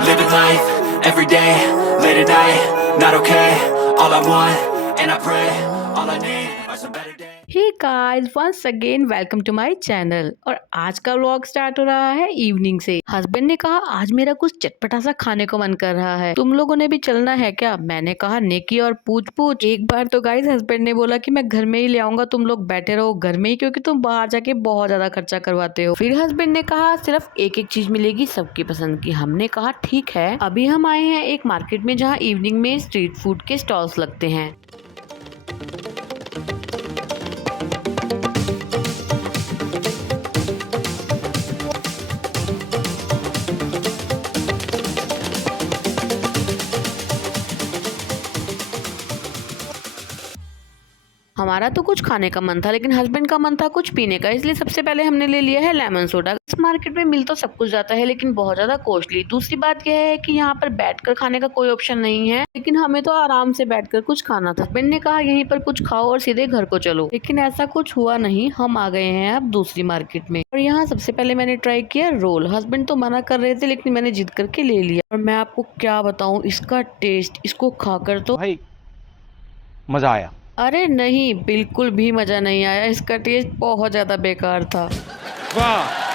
Living life, everyday, late at night, not okay. All I want, and I pray, all I need are some better days. Hey guys, once again welcome to my channel. और आज का vlog start हो रहा है evening से। Husband ने कहा आज मेरा कुछ चटपटा सा खाने को मन कर रहा है, तुम लोगों ने भी चलना है क्या? मैंने कहा नेकी और पूछ पूछ। एक बार तो गाइस हस्बैंड ने बोला कि मैं घर में ही ले आऊंगा, तुम लोग बैठे रहो घर में ही, क्योंकि तुम बाहर जाके बहुत ज्यादा खर्चा करवाते हो। फिर हस्बैंड ने कहा सिर्फ एक एक चीज मिलेगी सबकी पसंद की। हमने कहा ठीक है। अभी हम आए हैं एक मार्केट में जहाँ इवनिंग में स्ट्रीट फूड के स्टॉल्स लगते हैं। हमारा तो कुछ खाने का मन था, लेकिन हस्बैंड का मन था कुछ पीने का, इसलिए सबसे पहले हमने ले लिया है लेमन सोडा। इस मार्केट में मिल तो सब कुछ जाता है, लेकिन बहुत ज्यादा कॉस्टली। दूसरी बात यह है कि यहाँ पर बैठकर खाने का कोई ऑप्शन नहीं है, लेकिन हमें तो आराम से बैठकर कुछ खाना था। हस्बैंड ने कहा यहीं पर कुछ खाओ और सीधे घर को चलो, लेकिन ऐसा कुछ हुआ नहीं। हम आ गए हैं अब दूसरी मार्केट में, और यहाँ सबसे पहले मैंने ट्राई किया रोल। हस्बैंड तो मना कर रहे थे, लेकिन मैंने जिद करके ले लिया। और मैं आपको क्या बताऊँ, इसका टेस्ट, इसको खाकर तो भाई मजा आया। अरे नहीं, बिल्कुल भी मजा नहीं आया। इसका टेस्ट बहुत ज्यादा बेकार था। वाह।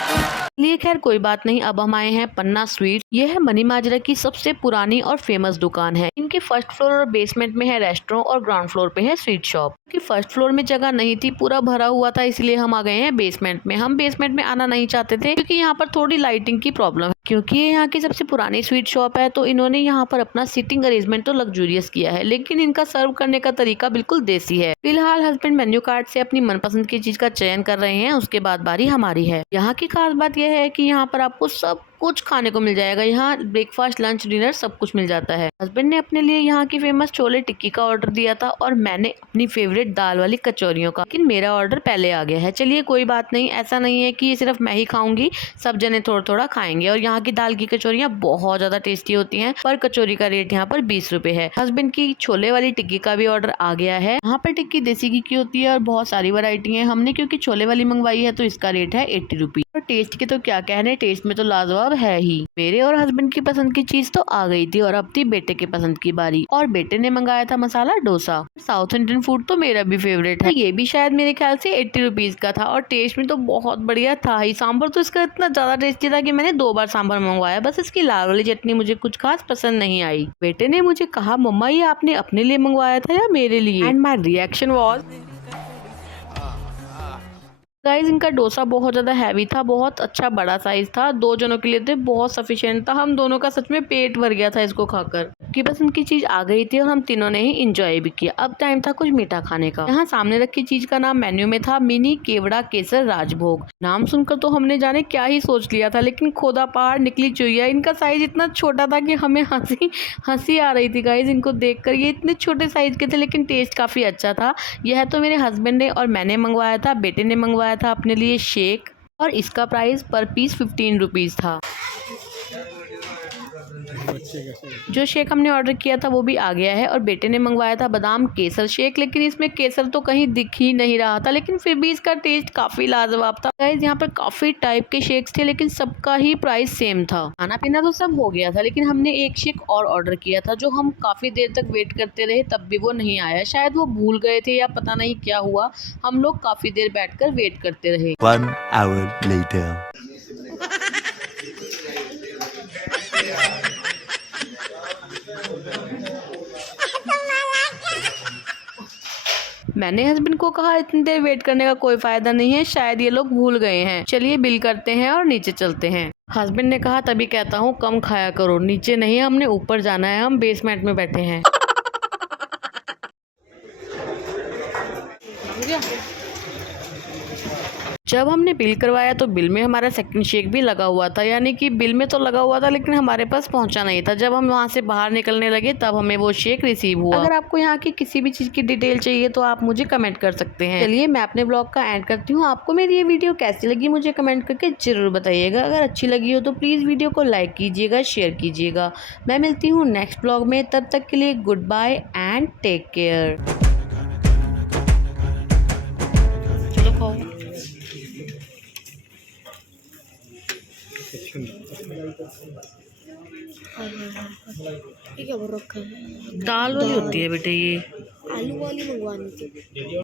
लिए खैर कोई बात नहीं। अब हम आए हैं पन्ना स्वीट। यह है मनी माजरा की सबसे पुरानी और फेमस दुकान है। इनके फर्स्ट फ्लोर और बेसमेंट में है रेस्टोरेंट और ग्राउंड फ्लोर पे है स्वीट शॉप। क्योंकि फर्स्ट फ्लोर में जगह नहीं थी, पूरा भरा हुआ था, इसलिए हम आ गए हैं बेसमेंट में। हम बेसमेंट में आना नहीं चाहते थे क्योंकि यहाँ पर थोड़ी लाइटिंग की प्रॉब्लम है। क्योंकि ये यहाँ की सबसे पुरानी स्वीट शॉप है, तो इन्होंने यहाँ पर अपना सीटिंग अरेंजमेंट तो लग्जूरियस किया है, लेकिन इनका सर्व करने का तरीका बिल्कुल देसी है। फिलहाल हस्बैंड मेन्यू कार्ड से अपनी मनपसंद की चीज का चयन कर रहे हैं, उसके बाद बारी हमारी है। यहाँ की खास बात यह है कि यहाँ पर आपको सब कुछ खाने को मिल जाएगा। यहाँ ब्रेकफास्ट, लंच, डिनर सब कुछ मिल जाता है। हस्बैंड ने अपने लिए यहाँ की फेमस छोले टिक्की का ऑर्डर दिया था, और मैंने अपनी फेवरेट दाल वाली कचौरियों का, लेकिन मेरा ऑर्डर पहले आ गया है। चलिए कोई बात नहीं, ऐसा नहीं है कि ये सिर्फ मैं ही खाऊंगी, सब जने थोड़ा थोड़ा खाएंगे। और यहाँ की दाल की कचौरियाँ बहुत ज्यादा टेस्टी होती हैं। पर कचौरी का रेट यहाँ पर 20 रुपए है। हस्बैंड की छोले वाली टिक्की का भी ऑर्डर आ गया है। यहाँ पर टिक्की देसी घी की होती है और बहुत सारी वैरायटी है। हमने क्योंकि छोले वाली मंगवाई है, तो इसका रेट है 80 रुपीज। और टेस्ट के तो क्या कहने, टेस्ट में तो लाजवाब है ही। मेरे और हस्बैंड की पसंद की चीज तो आ गई थी, और अब थी बेटे के पसंद की बारी। और बेटे ने मंगाया था masala dosa. South Indian food तो मेरा भी फेवरेट है। ये भी शायद मेरे ख्याल से 80 रुपीज का था, और टेस्ट में तो बहुत बढ़िया था ही। सांभर तो इसका इतना ज्यादा टेस्टी था कि मैंने 2 बार सांभर मंगवाया। बस इसकी लाल वाली चटनी मुझे कुछ खास पसंद नहीं आई। बेटे ने मुझे कहा मम्मा ये आपने अपने लिए मंगवाया था या मेरे लिए? And my reaction was, guys इनका डोसा बहुत ज्यादा हैवी था, बहुत अच्छा बड़ा साइज था, 2 जनों के लिए थे, बहुत सफिशिएंट था। हम दोनों का सच में पेट भर गया था इसको खाकर। की पसंद की चीज आ गई थी और हम तीनों ने ही इंजॉय भी किया। अब टाइम था कुछ मीठा खाने का। यहाँ सामने रखी चीज का नाम मेन्यू में था मिनी केवड़ा केसर राजभोग। नाम सुनकर तो हमने जाने क्या ही सोच लिया था, लेकिन खोदा पहाड़ निकली चुईया। इनका साइज इतना छोटा था कि हमें हंसी आ रही थी गाइज इनको देखकर। ये इतने छोटे साइज के थे, लेकिन टेस्ट काफी अच्छा था। यह तो मेरे हस्बैंड ने और मैंने मंगवाया था। बेटे ने मंगवाया था अपने लिए शेक, और इसका प्राइस पर पीस 15 रुपीज था। जो शेक हमने ऑर्डर किया था वो भी आ गया है, और बेटे ने मंगवाया था बादाम केसर शेक, लेकिन इसमें केसर तो कहीं दिख ही नहीं रहा था, लेकिन फिर भी इसका टेस्ट काफी लाजवाब था। गाइस यहाँ पर काफी टाइप के शेक्स थे, लेकिन सबका ही प्राइस सेम था। खाना पीना तो सब हो गया था, लेकिन हमने एक शेक और ऑर्डर किया था, जो हम काफी देर तक वेट करते रहे, तब भी वो नहीं आया। शायद वो भूल गए थे या पता नहीं क्या हुआ। हम लोग काफी देर बैठकर वेट करते रहे। 1 hour later. मैंने हस्बैंड को कहा इतनी देर वेट करने का कोई फायदा नहीं है, शायद ये लोग भूल गए हैं। चलिए बिल करते हैं और नीचे चलते हैं। हस्बैंड ने कहा तभी कहता हूँ कम खाया करो, नीचे नहीं हमने ऊपर जाना है, हम बेसमेंट में बैठे हैं। जब हमने बिल करवाया तो बिल में हमारा सेकंड शेक भी लगा हुआ था, यानी कि बिल में तो लगा हुआ था, लेकिन हमारे पास पहुंचा नहीं था। जब हम वहां से बाहर निकलने लगे तब हमें वो शेक रिसीव हुआ। अगर आपको यहाँ की किसी भी चीज की डिटेल चाहिए तो आप मुझे कमेंट कर सकते हैं। चलिए मैं अपने ब्लॉग का एंड करती हूँ। आपको मेरी ये वीडियो कैसी लगी मुझे कमेंट करके जरूर बताइएगा। अगर अच्छी लगी हो तो प्लीज वीडियो को लाइक कीजिएगा, शेयर कीजिएगा। मैं मिलती हूँ नेक्स्ट ब्लॉग में, तब तक के लिए goodbye and take care. चलो खाओ। हाय हाय हाय हाय। ये क्या भर रखा है? दाल वाली होती है बेटे ये। आलू वाली मंगवानी थी।